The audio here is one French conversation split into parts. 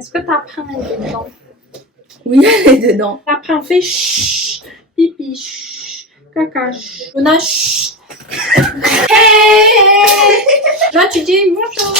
Est-ce que ta pain est dedans? Oui, elle est dedans. Ta pain fait chut, pipi, chut, caca, chut. On a chut. Hey! Là, tu dis bonjour.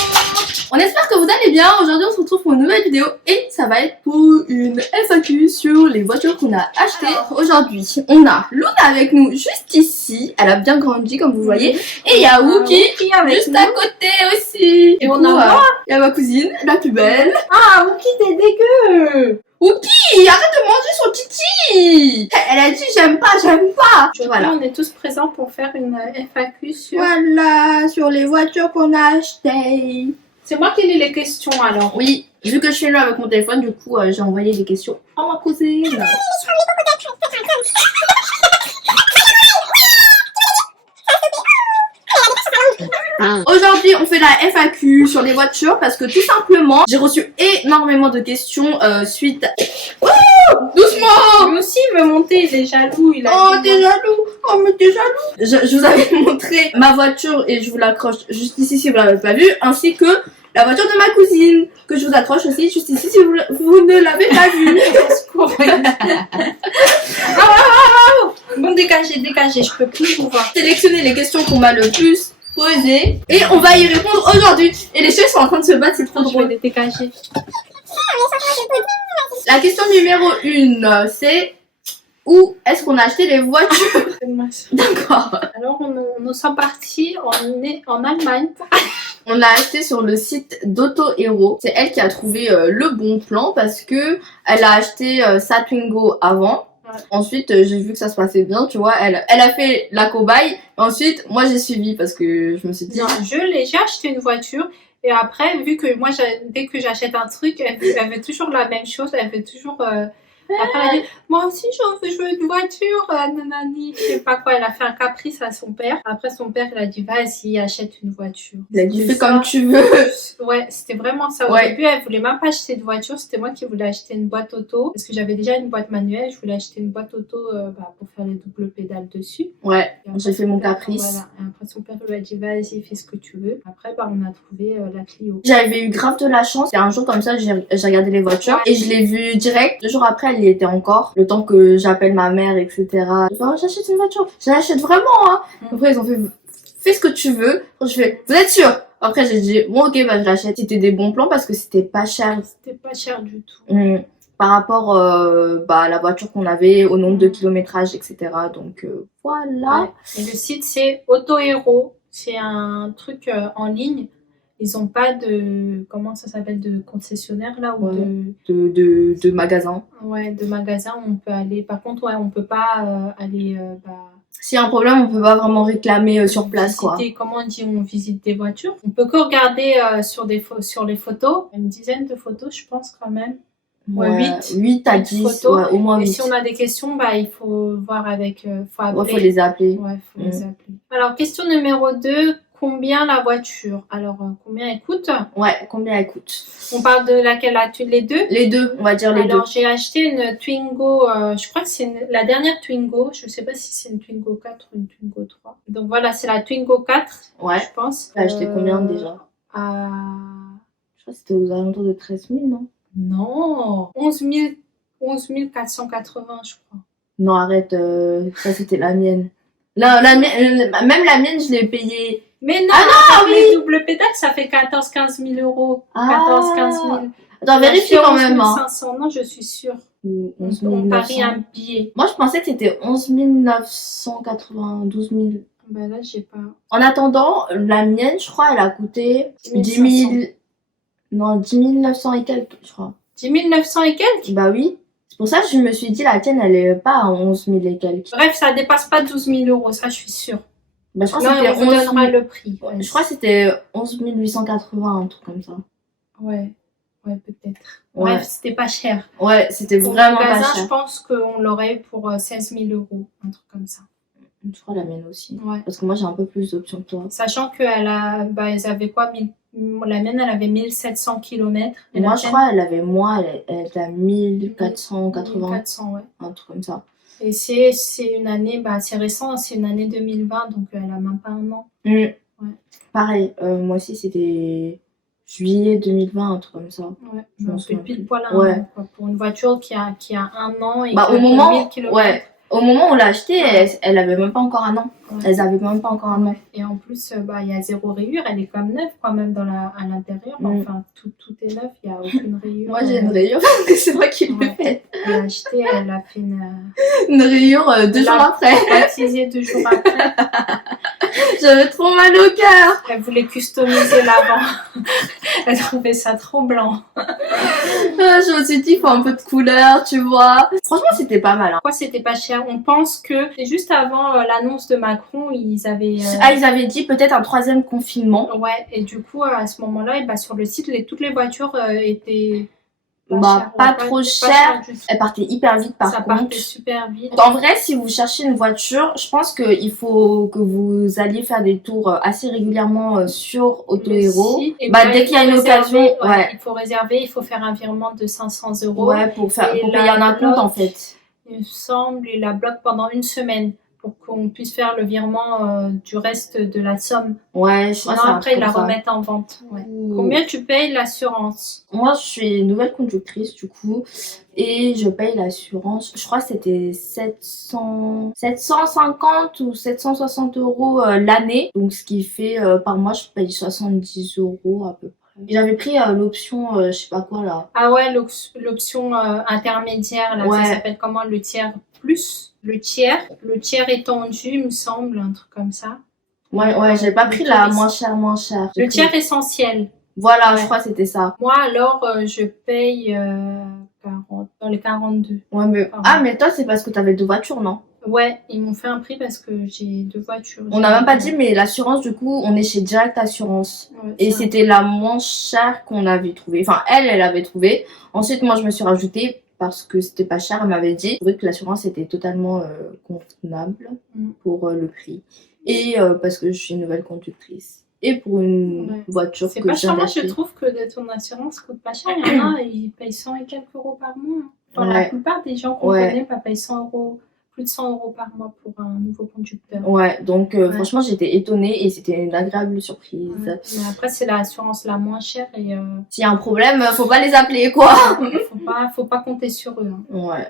On espère que vous allez bien. Aujourd'hui, on se retrouve pour une nouvelle vidéo et ça va être pour une FAQ sur les voitures qu'on a achetées. Aujourd'hui, on a Luna avec nous juste ici. Elle a bien grandi, comme vous voyez. Et il y a Wookie juste à côté aussi. Et on a il y a ma cousine, la plus belle. Ah, Wookie, t'es dégueu. Wookie, arrête de manger son titi. Elle a dit j'aime pas. Voilà. On est tous présents pour faire une FAQ sur... Voilà, sur les voitures qu'on a achetées. C'est moi qui lis les questions alors. Oui, vu que je suis là avec mon téléphone, du coup, j'ai envoyé des questions à ma cousine. Aujourd'hui, on fait la FAQ sur les voitures parce que tout simplement, j'ai reçu énormément de questions suite. Oh, doucement! Lui aussi, il veut monter, il est jaloux. T'es jaloux! Oh, mais t'es jaloux! Je vous avais montré ma voiture et je vous l'accroche juste ici si vous l'avez pas vue, ainsi que la voiture de ma cousine que je vous accroche aussi juste ici si vous ne l'avez pas vue. Bon, dégagez, je peux plus vous voir. Sélectionner les questions qu'on m'a le plus posées et on va y répondre aujourd'hui. Et les chiens sont en train de se battre, c'est trop drôle. Je vais les dégager. La question numéro 1, c'est où est-ce qu'on a acheté les voitures? D'accord. Alors, nous sommes partis, on est en Allemagne. On l'a acheté sur le site d'Auto Hero. C'est elle qui a trouvé le bon plan parce que elle a acheté sa Twingo avant. Ouais. Ensuite, j'ai vu que ça se passait bien, tu vois. Elle a fait la cobaye. Ensuite, moi, j'ai suivi parce que je me suis dit... Non, j'ai acheté une voiture. Et après, vu que moi, dès que j'achète un truc, elle veut toujours la même chose. Elle veut toujours... Après, elle a dit, moi aussi, je veux une voiture, nanani. Je sais pas quoi, elle a fait un caprice à son père. Après, son père, il a dit, vas-y, achète une voiture. Il a dit, fais comme tu veux. Ouais, c'était vraiment ça. Au début, elle voulait même pas acheter de voiture. C'était moi qui voulais acheter une boîte auto. Parce que j'avais déjà une boîte manuelle. Je voulais acheter une boîte auto pour faire les doubles pédales dessus. Ouais, j'ai fait mon caprice. Voilà. Et après, son père lui a dit, vas-y, fais ce que tu veux. Après, on a trouvé la Clio. J'avais eu grave de la chance. Et un jour, comme ça, j'ai regardé les voitures. Et je l'ai vue direct. 2 jours après, elle y était encore. Le temps que j'appelle ma mère, etc. J'achète une voiture. Je l'achète vraiment, hein. Après, ils ont fait, fais ce que tu veux. Je fais, vous êtes sûr? Après, j'ai dit, bon, ok, bah, je l'achète. C'était des bons plans parce que c'était pas cher. C'était pas cher du tout. Par rapport à la voiture qu'on avait, au nombre de kilométrage, etc. Donc, voilà. Ouais. Et le site, c'est Auto Hero. C'est un truc en ligne. Ils ont pas de, comment ça s'appelle, de concessionnaire là ou de magasin. Ouais, de magasin où on peut aller. Par contre, ouais, on peut pas aller. S'il y a un problème, on peut pas vraiment réclamer sur place, quoi. Comment on dit, on visite des voitures. On peut que regarder sur les photos. Une dizaine de photos, je pense quand même. Ouais, 8 à 10 photos. Ouais, au moins 8. Et si on a des questions, il faut voir avec. Faut appeler. Faut les appeler. Ouais, faut les appeler. Alors, question numéro 2. Combien la voiture? Alors, combien elle coûte? Ouais, combien elle coûte? On parle de laquelle? Les deux? Les deux, on va dire les deux. Alors, j'ai acheté une Twingo, je crois que c'est la dernière Twingo. Je sais pas si c'est une Twingo 4 ou une Twingo 3. Donc voilà, c'est la Twingo 4, je pense. T'as acheté combien déjà? Je crois que c'était aux alentours de 13 000, non? Non, 11 480, je crois. Non, arrête, ça c'était la mienne. Même la mienne, je l'ai payée. Mais non, les doubles pédales, ça fait 14-15 000 euros. 14-15 000. Attends, vérifie quand même. 500, non, je suis sûre. On parie un billet. Moi, je pensais que c'était 11 980, 12 000. Bah là, j'ai pas. En attendant, la mienne, je crois, elle a coûté 10 000. Non, 10 900 et quelques, je crois. 10 900 et quelques? Bah oui. C'est pour ça que je me suis dit, la tienne, elle est pas à 11 000 et quelques. Bref, ça dépasse pas 12 000 euros, ça, je suis sûre. Bah, je crois que c'était 11 000... le prix. Ouais. Je crois que c'était 11 880, un truc comme ça. Ouais, peut-être. Ouais. Bref, c'était pas cher. Ouais, c'était vraiment pas cher. Je pense qu'on l'aurait pour 16 000 euros, un truc comme ça. Je crois la mienne aussi. Ouais. Parce que moi, j'ai un peu plus d'options que toi. Sachant qu'elle a, elles avaient quoi, la mienne, elle avait 1700 km. Et moi, je crois qu'elle avait moins, elle était à 1480. 1400, ouais. Un truc comme ça. Et c'est une année, c'est récent, c'est une année 2020, donc elle a même pas un an. Ouais. Pareil, moi aussi, c'était... juillet 2020, un truc comme ça. Ouais, Je m'en donc souviens pile plus. poil un Ouais. an, quoi. Pour une voiture qui a 1 an et Bah, qui a au moment, 1000 km. ouais. Au moment où on l'a acheté, elle avait même pas encore un an. Ouais. Elles avaient même pas encore un an. Et en plus, il y a 0 rayure, elle est comme neuve quand même à l'intérieur. Enfin, tout est neuf, il n'y a aucune rayure. Moi, j'ai une rayure parce que c'est moi qui l'ai fait. Elle a acheté, elle a fait une rayure 2 jours après. Baptisée 2 jours après. J'avais trop mal au cœur. Elle voulait customiser l'avant. Elle trouvait ça trop blanc. Je me suis dit, il faut un peu de couleur, tu vois. Franchement, c'était pas mal. Pourquoi c'était pas cher? On pense que c'est juste avant l'annonce de Macron, ils avaient... ils avaient dit peut-être un 3e confinement. Ouais, et du coup, à ce moment-là, sur le site, toutes les voitures étaient... Pas trop cher. Elle partait hyper vite par contre. Ça partait super vite. En vrai, si vous cherchez une voiture, je pense qu'il faut que vous alliez faire des tours assez régulièrement sur Autohero. Dès qu'il y a une occasion, il faut réserver, il faut faire un virement de 500 €. Ouais, pour payer un acompte en fait. Il me semble, il la bloque pendant 1 semaine pour qu'on puisse faire le virement du reste de la somme. Ouais, sinon après ils la remettent en vente. Ouais. Combien tu payes l'assurance? Moi, je suis nouvelle conductrice du coup et je paye l'assurance. Je crois que c'était 750 ou 760 € l'année. Donc ce qui fait par mois, je paye 70 € à peu près. J'avais pris l'option, je sais pas quoi là. Ah ouais, l'option intermédiaire là, ça s'appelle comment? Le tiers plus. Le tiers étendu, il me semble, un truc comme ça. Ouais, j'ai pas pris la moins chère. Le tiers essentiel. Voilà, je crois que c'était ça. Moi alors, je paye 40, dans les 42. Ouais, mais toi, c'est parce que t'avais 2 voitures, non? Ouais, ils m'ont fait un prix parce que j'ai 2 voitures. On n'a même pas dit, mais l'assurance, du coup, on est chez Direct Assurance. Ouais, et c'était la moins chère qu'on avait trouvée. Enfin, elle avait trouvé. Ensuite, moi, je me suis rajoutée parce que c'était pas cher. Elle m'avait dit. Je trouvais que l'assurance était totalement convenable pour le prix. Et parce que je suis une nouvelle conductrice. Et pour une voiture que j'ai achetée. Je trouve que ton assurance coûte pas cher. Il y en a, ils payent 100 et quelques euros par mois. Enfin, la plupart des gens qu'on connaît payent 100 €. Plus de 100 € par mois pour un nouveau conducteur. Ouais, donc franchement, j'étais étonnée et c'était une agréable surprise. Ouais. Mais après, c'est l'assurance la moins chère et... S'il y a un problème, faut pas les appeler, quoi. Faut pas compter sur eux. Hein. Ouais.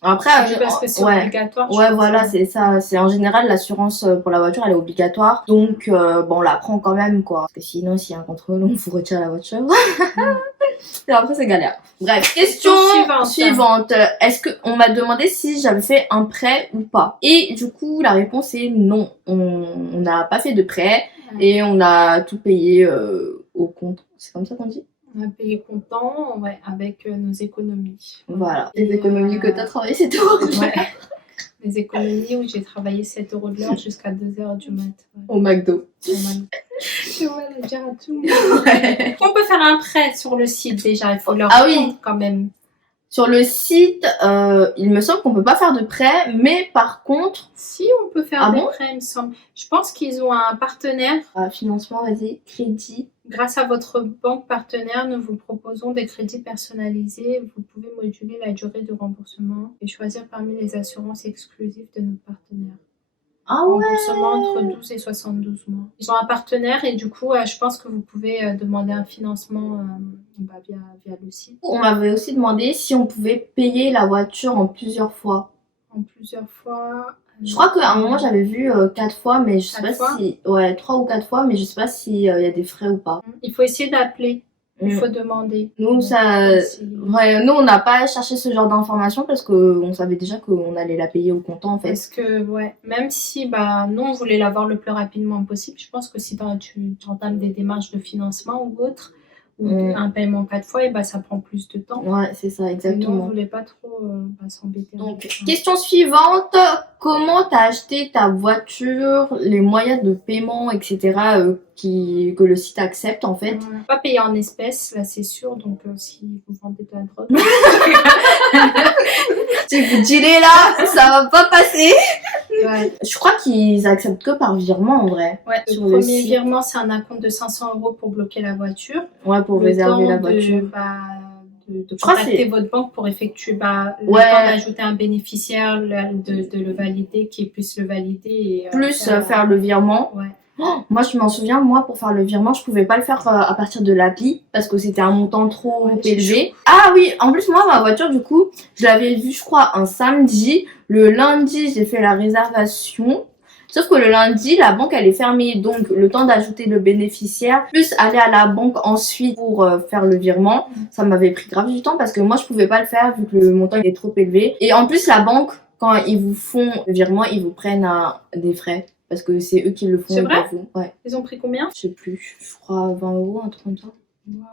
Après, parce que c'est obligatoire. Ouais, voilà, c'est ça. C'est en général l'assurance pour la voiture, elle est obligatoire. Donc, on la prend quand même, quoi. Parce que sinon, s'il y a un contrôle, on vous retire la voiture. Et après, c'est galère. Bref, question suivante. Est-ce que on m'a demandé si j'avais fait un prêt ou pas? Et du coup, la réponse est non. On n'a pas fait de prêt et on a tout payé au compte. C'est comme ça qu'on dit? On a payé comptant, avec nos économies. Voilà, les économies que tu as travaillé, c'est tout. Les économies où j'ai travaillé 7 € de l'heure jusqu'à 2 h du mat. Au McDo. Je vais le dire à tout le monde. On peut faire un prêt sur le site déjà, il faut leur répondre quand même. Sur le site, il me semble qu'on peut pas faire de prêt, mais par contre... Si, on peut faire des prêts, il me semble. Je pense qu'ils ont un partenaire. Financement, vas-y, crédit. Grâce à votre banque partenaire, nous vous proposons des crédits personnalisés. Vous pouvez moduler la durée de remboursement et choisir parmi les assurances exclusives de notre partenaire. Remboursement entre 12 et 72 mois. Ils ont un partenaire et du coup, je pense que vous pouvez demander un financement via le site. On m'avait aussi demandé si on pouvait payer la voiture en plusieurs fois. En plusieurs fois. Je crois qu'à un moment j'avais vu 4 fois, mais je sais pas si... Ouais, 3 ou 4 fois, mais je sais pas s'il y a des frais ou pas. Il faut essayer d'appeler. Il faut demander. Nous, nous, on n'a pas cherché ce genre d'informations parce qu'on savait déjà qu'on allait la payer au comptant, en fait. Parce que, même si, nous, on voulait l'avoir le plus rapidement possible, je pense que si tu entames des démarches de financement ou autre, ou un paiement 4 fois, et ça prend plus de temps. Ouais, c'est ça, exactement. Nous, on voulait pas trop s'embêter. Donc, question suivante. Comment t'as acheté ta voiture, les moyens de paiement, etc. Que le site accepte, en fait? Pas payer en espèces, là, c'est sûr. Donc, si vous vendez de la drogue... Si vous direz là, ça va pas passer. Ouais. Je crois qu'ils acceptent que par virement, en vrai. Ouais, le premier virement, c'est un acompte de 500 € pour bloquer la voiture. Ouais, pour réserver la voiture. De contacter votre banque pour effectuer le temps d'ajouter un bénéficiaire, de le valider, qu'il puisse le valider. Et, plus faire le virement. Ouais. Moi, je m'en souviens, moi, pour faire le virement, je pouvais pas le faire à partir de l'appli parce que c'était un montant trop Ouais, c'est élevé. Ah oui, en plus, moi, ma voiture, du coup, je l'avais vue, je crois, un samedi. Le lundi, j'ai fait la réservation. Sauf que le lundi, la banque, elle est fermée. Donc, le temps d'ajouter le bénéficiaire, plus aller à la banque ensuite pour faire le virement, ça m'avait pris grave du temps parce que moi, je pouvais pas le faire vu que le montant il est trop élevé. Et en plus, la banque, quand ils vous font le virement, ils vous prennent des frais. Parce que c'est eux qui le font. C'est vrai? Pour vous. Ouais. Ils ont pris combien? Je sais plus, je crois 20 euros, un truc comme ça. Waouh.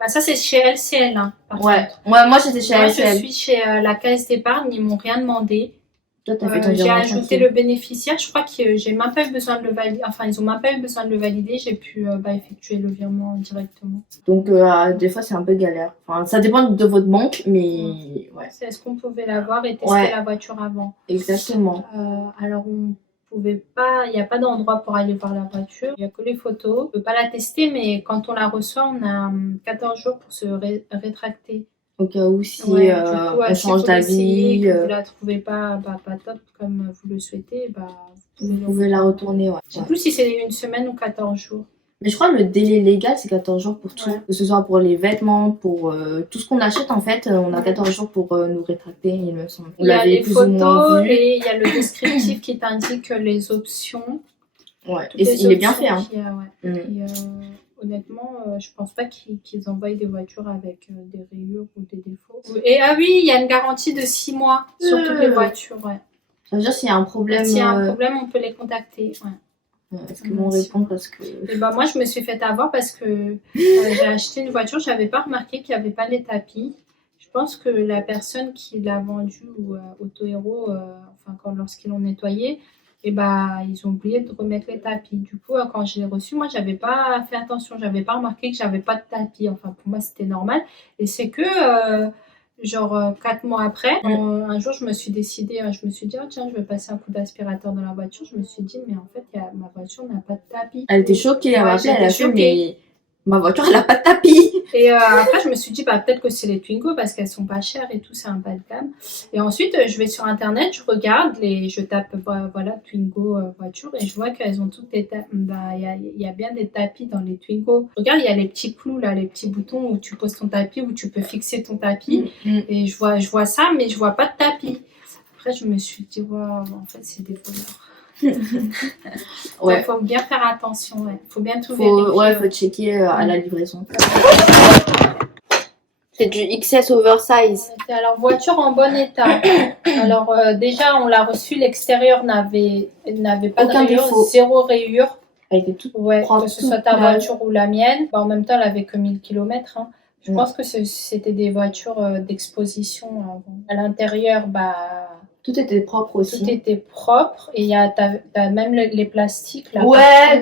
Bah ça c'est chez LCL hein, par Ouais, contre. ouais, moi j'étais chez Moi LCL. je suis chez la caisse d'épargne, ils m'ont rien demandé. Toi t'as fait ton J'ai virement ajouté tranquille. le bénéficiaire, je crois que j'ai même pas eu besoin de le valider, enfin ils ont même pas eu besoin de le valider, j'ai pu effectuer le virement directement. Donc des fois c'est un peu galère. Enfin, ça dépend de votre banque, mais ouais. C'est est-ce qu'on pouvait l'avoir et tester la voiture avant? Exactement. Alors on pouvait pas, il n'y a pas d'endroit pour aller voir la voiture, il n'y a que les photos. On peut pas la tester, mais quand on la reçoit, on a 14 jours pour se rétracter. Au cas où si du coup, on change d'avis. Que vous la trouvez pas top comme vous le souhaitez, vous pouvez la retourner, ouais. Je sais plus si c'est une semaine ou 14 jours. Mais je crois que le délai légal c'est 14 jours pour tout. Ouais. Que ce soit pour les vêtements, pour tout ce qu'on achète en fait, on a 14 jours pour nous rétracter, il me semble. Il y a les photos et il y a le descriptif qui t'indique les options. Ouais, et il est bien fait. Hein. Honnêtement, je pense pas qu'ils envoient des voitures avec des rayures ou des défauts. Et ah oui, il y a une garantie de 6 mois sur toutes les voitures. Ouais. Ça veut dire s'il y a un problème. S'il y a un problème, on peut les contacter. Ouais. Est-ce qu'ils vont répondre parce que... Et moi, je me suis fait avoir parce que j'ai acheté une voiture, j'avais pas remarqué qu'il n'y avait pas les tapis. Je pense que la personne qui l'a vendue ou Auto Hero, lorsqu'ils l'ont nettoyé, et ils ont oublié de remettre les tapis. Du coup, quand je l'ai reçu, moi, j'avais pas fait attention, j'avais pas remarqué que j'avais pas de tapis. Enfin, pour moi, c'était normal. Et c'est que 4 mois après, un jour, je me suis décidée, je me suis dit, oh, tiens, je vais passer un coup d'aspirateur dans la voiture. Je me suis dit, mais en fait, ma voiture n'a pas de tapis. Elle était choquée, elle a fait, mais ma voiture, elle a pas de tapis. Et après, je me suis dit, peut-être que c'est les Twingo parce qu'elles sont pas chères et tout, c'est un bas de gamme. Et ensuite, je vais sur Internet, je regarde, je tape, Twingo voiture et je vois qu'elles ont toutes des tapis. Il y a bien des tapis dans les Twingo. Regarde, il y a les petits clous, là, les petits boutons où tu poses ton tapis, où tu peux fixer ton tapis. Et je vois ça, mais je vois pas de tapis. Après, je me suis dit, waouh, en fait, c'est des voleurs. Ouais. Faut bien faire attention, ouais. Faut bien tout vérifier. Ouais, faut checker à la livraison. C'est du XS oversize. Alors, voiture en bon état. Alors, déjà, on l'a reçue, l'extérieur n'avait pas aucun de rayures, défaut. 0 rayure. Elle était toute propre, que ce soit ta voiture ou la mienne. En même temps, elle avait que 1000 km. Hein. Je pense que c'était des voitures d'exposition. À l'intérieur, tout était propre aussi. Tout était propre. Et t'as même les plastiques là,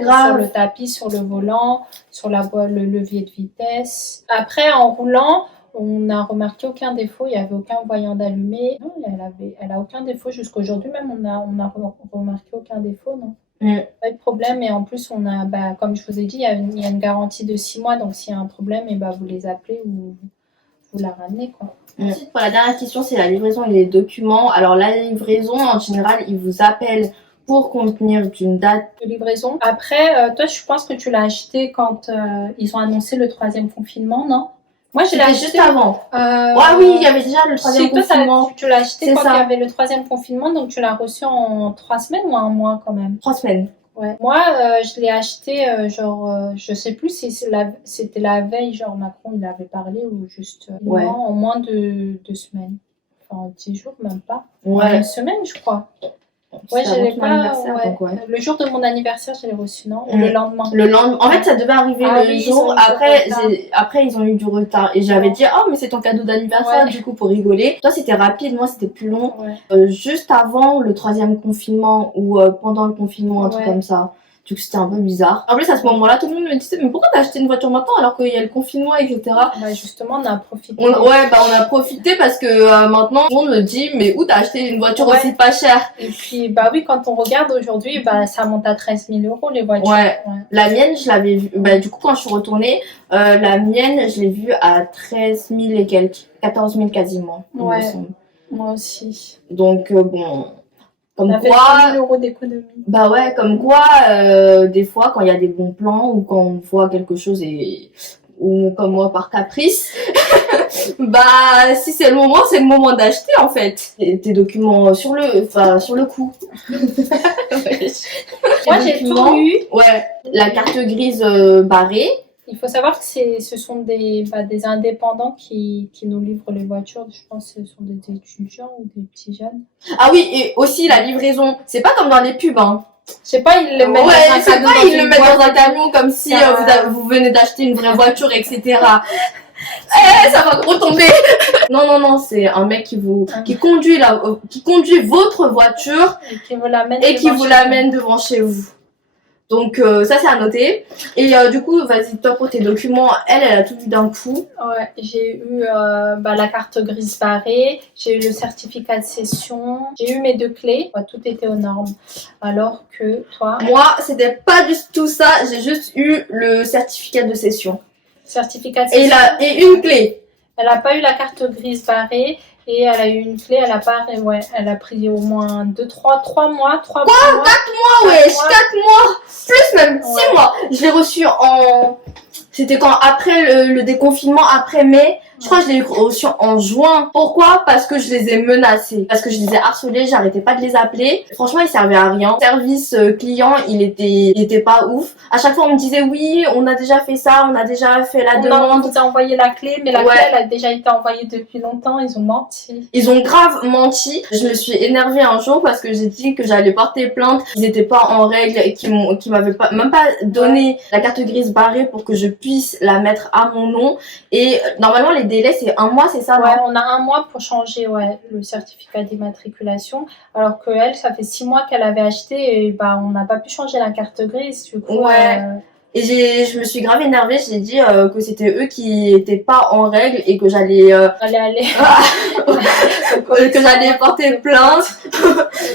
grave. sur le tapis, sur le volant, sur le levier de vitesse. Après, en roulant, on n'a remarqué aucun défaut. Il n'y avait aucun voyant d'allumé. Non, elle a aucun défaut. Jusqu'aujourd'hui même, on a remarqué aucun défaut. Non. Pas de problème. Et en plus, on a, comme je vous ai dit, il y a une garantie de 6 mois. Donc, s'il y a un problème, vous les appelez ou vous la ramenez, quoi. Ensuite, pour la dernière question, c'est la livraison et les documents. Alors, la livraison, en général, ils vous appellent pour contenir d'une date de livraison. Après, toi, je pense que tu l'as acheté quand ils ont annoncé le 3e confinement, non? Moi, je l'ai acheté juste avant. Oui, il y avait déjà le 3e confinement. Tu l'as acheté quand il y avait le 3e confinement, donc tu l'as reçu en 3 semaines ou 1 mois quand même? 3 semaines. Ouais. Moi, je l'ai acheté je sais plus si c'était la veille, Macron il avait parlé ou juste en moins de 2 semaines. Enfin, 10 jours, même pas. Ouais. 1 semaine, je crois. Ouais, je l'ai pas. Le jour de mon anniversaire, je l'ai reçu, non? Ou le lendemain? Le lendemain. En fait, ça devait arriver le jour. Après, ils ont eu du retard. Et j'avais dit, oh, mais c'est ton cadeau d'anniversaire, du coup, pour rigoler. Toi, c'était rapide, moi, c'était plus long. Juste avant le 3e confinement ou pendant le confinement, un truc comme ça. Du coup, c'était un peu bizarre. En plus, à ce moment-là, tout le monde me disait, mais pourquoi t'as acheté une voiture maintenant alors qu'il y a le confinement, etc. Justement, on a profité. On a profité parce que maintenant, tout le monde me dit, mais où t'as acheté une voiture aussi pas chère? Et puis, oui, quand on regarde aujourd'hui, ça monte à 13 000 euros les voitures. La mienne, je l'avais vue, du coup, quand je suis retournée, la mienne, je l'ai vue à 13 000 et quelques, 14 000 quasiment. Moi aussi. Donc, bon. Comme On a fait quoi, 3 000 € d'économie. bah ouais, comme quoi, des fois, quand il y a des bons plans ou quand on voit quelque chose ou comme moi par caprice, bah si c'est le moment d'acheter en fait. Tes documents sur le coup. Moi, j'ai tout eu. Ouais, la carte grise barrée. Il faut savoir que ce sont des indépendants qui nous livrent les voitures. Je pense que ce sont des étudiants ou des petits jeunes. Ah oui, et aussi la livraison. C'est pas comme dans les pubs, hein. Je sais pas, ils le mettent dans un camion. Ils le mettent dans un camion comme si vous venez d'acheter une vraie voiture, etc. Ça va retomber. Non, c'est un mec qui conduit votre voiture et qui vous l'amène devant chez vous. Donc ça c'est à noter. Et du coup, vas-y, toi pour tes documents, elle a tout vu d'un coup. Ouais, j'ai eu la carte grise barrée, j'ai eu le certificat de cession, j'ai eu mes 2 clés, tout était aux normes. Alors que toi... Moi, c'était pas du tout ça, j'ai juste eu le certificat de cession. Certificat de cession. Et une clé. Elle a pas eu la carte grise barrée. Et elle a eu une clé, elle a pris au moins 3 mois. 4 mois, wesh, 4 mois, plus même 6 mois. Je l'ai reçu c'était quand après le déconfinement, après mai. Je crois que je l'ai reçu en juin. Pourquoi? Parce que je les ai menacés. Parce que je les ai harcelés, j'arrêtais pas de les appeler. Franchement, ils servaient à rien. Service client, il était pas ouf. À chaque fois, on me disait oui, on a déjà fait ça, on a déjà fait la demande. On vous a envoyé la clé, mais la clé, elle a déjà été envoyée depuis longtemps. Ils ont menti. Ils ont grave menti. Je me suis énervée un jour parce que j'ai dit que j'allais porter plainte. Ils étaient pas en règle et qui m'avaient même pas donné la carte grise barrée pour que je puisse la mettre à mon nom. Et normalement, les délais, c'est 1 mois, c'est ça? Ouais, on a 1 mois pour changer le certificat d'immatriculation. Alors que elle, ça fait 6 mois qu'elle avait acheté et on n'a pas pu changer la carte grise. Du coup, et je me suis grave énervée, j'ai dit que c'était eux qui étaient pas en règle et que j'allais que j'allais porter plainte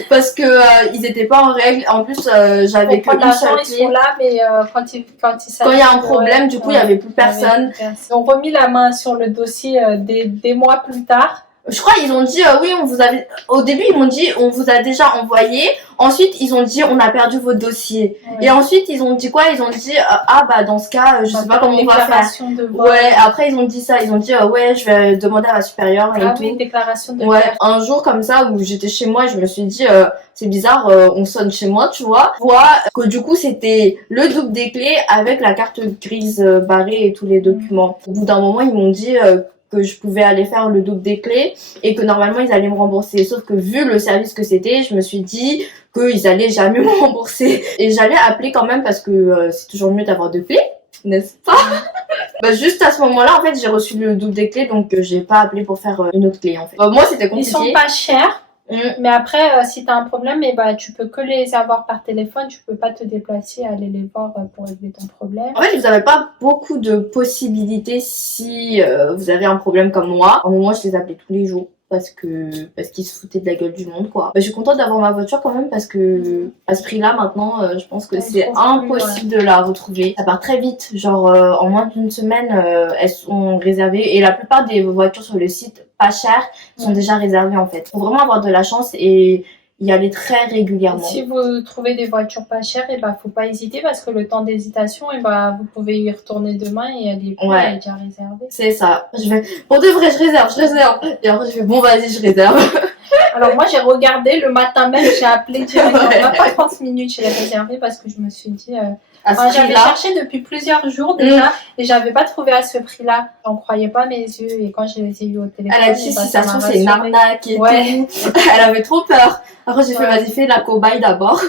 parce que ils étaient pas en règle. En plus, j'avais qu'une seule clé. Ils sont là, mais quand il y a un problème, du coup, il y avait plus personne. Ils ont remis la main sur le dossier des mois plus tard. Je crois ils ont dit oui, au début ils m'ont dit on vous a déjà envoyé. Ensuite ils ont dit on a perdu votre dossier. Ouais. Et ensuite ils ont dit quoi? Ils ont dit dans ce cas je sais pas comment on va faire. Ouais, après ils ont dit ça, ils ont dit je vais demander à ma supérieure et tout. Oui, déclaration de ouais, un jour comme ça où j'étais chez moi et je me suis dit c'est bizarre, on sonne chez moi, tu vois. Que du coup c'était le double des clés avec la carte grise barrée et tous les documents. Au bout d'un moment ils m'ont dit que je pouvais aller faire le double des clés et que normalement ils allaient me rembourser. Sauf que vu le service que c'était, je me suis dit qu'ils allaient jamais me rembourser. Et j'allais appeler quand même parce que c'est toujours mieux d'avoir 2 clés, n'est-ce pas? Juste à ce moment-là, en fait, j'ai reçu le double des clés, donc j'ai pas appelé pour faire une autre clé, en fait. Moi, c'était compliqué. Ils sont pas chers. Mais après, si tu as un problème, tu peux que les avoir par téléphone. Tu peux pas te déplacer, aller les voir pour régler ton problème. En fait, vous n'avez pas beaucoup de possibilités si vous avez un problème comme moi. À un moment, je les appelais tous les jours parce qu'ils se foutaient de la gueule du monde, quoi. Je suis contente d'avoir ma voiture quand même parce que à ce prix-là, maintenant, je pense que c'est impossible de la retrouver. Ça part très vite, genre en moins d'1 semaine, elles sont réservées et la plupart des voitures sur le site pas chères sont déjà réservées en fait. Faut vraiment avoir de la chance et y aller très régulièrement. Si vous trouvez des voitures pas chères, faut pas hésiter parce que le temps d'hésitation, vous pouvez y retourner demain et elle est déjà réservée. C'est ça. Pour de vrai, je réserve. Et après, je fais bon, vas-y, je réserve. Alors moi, j'ai regardé le matin même, j'ai appelé directement. Même pas 30 minutes, je l'ai réservé parce que je me suis dit... j'avais cherché depuis plusieurs jours déjà et j'avais pas trouvé à ce prix-là. J'en croyais pas mes yeux et quand je les ai eu au téléphone... Elle a dit si ça se trouve c'est une arnaque et tout. Elle avait trop peur. Après j'ai fait vas-y fais la cobaye d'abord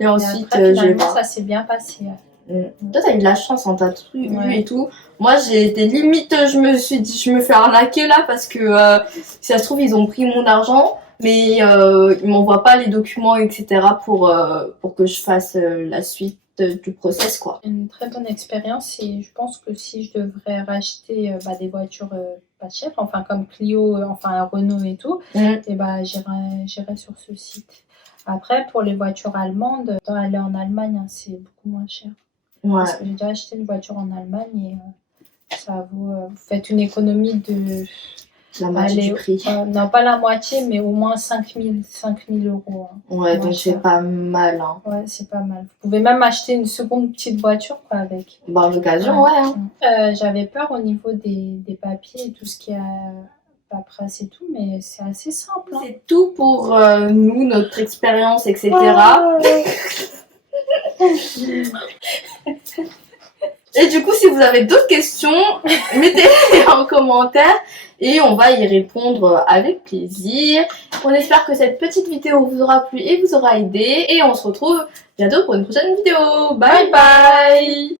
et ensuite après, finalement, ça s'est bien passé. Toi t'as eu de la chance en t'as tout eu et tout. Moi j'ai été limite, je me suis dit je me fais arnaquer là parce que si ça se trouve ils ont pris mon argent. Mais ils m'envoient pas les documents, etc. pour que je fasse la suite du process, quoi. Une très bonne expérience et je pense que si je devrais racheter des voitures pas chères, enfin comme Clio, Renault et tout, j'irai sur ce site. Après, pour les voitures allemandes, aller en Allemagne, c'est beaucoup moins cher. Ouais. Parce que j'ai déjà acheté une voiture en Allemagne et ça vous faites une économie de... La moitié Allez, du prix. non, pas la moitié, mais au moins 5 000 euros. Hein. Ouais, donc cher. c'est pas mal. Hein. Ouais, c'est pas mal. Vous pouvez même acheter une seconde petite voiture quoi, avec. Bah, l'occasion, ouais. Hein. J'avais peur au niveau des papiers et tout ce qui est paperasse et tout, mais c'est assez simple. Hein. C'est tout pour nous, notre expérience, etc. Et du coup, si vous avez d'autres questions, mettez-les en commentaire et on va y répondre avec plaisir. On espère que cette petite vidéo vous aura plu et vous aura aidé. Et on se retrouve bientôt pour une prochaine vidéo. Bye bye!